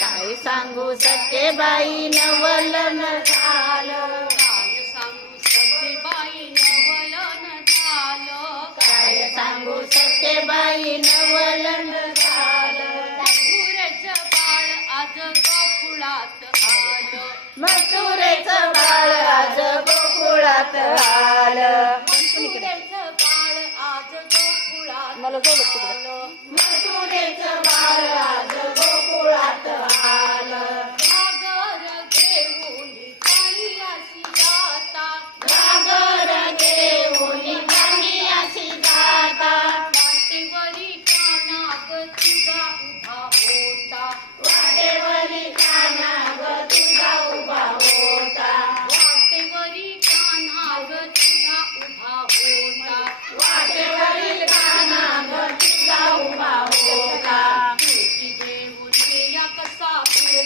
काय सांगू सके बाई नवलन झालं काय सांगू सके बाई नवलन झालं काय सांगू सके बाई नवलन झालं मथुरेचं बाळ आज गोकुळात आलं मथुरेचं बाळ आज गोकुळात आलं मथुरेचं बाळ आज गोकुळात मला मथुरेचं बाळ आज 拜拜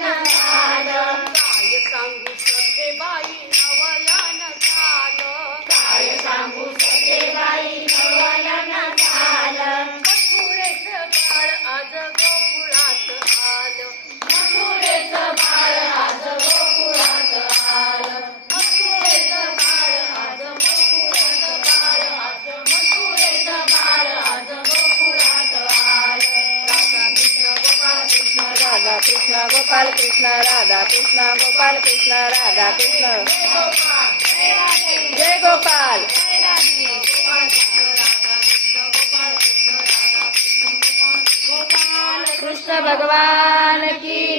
Jana. Radha Krishna Gopal Krishna Radha Krishna Gopal Krishna Radha Krishna Gopal Jai Gopal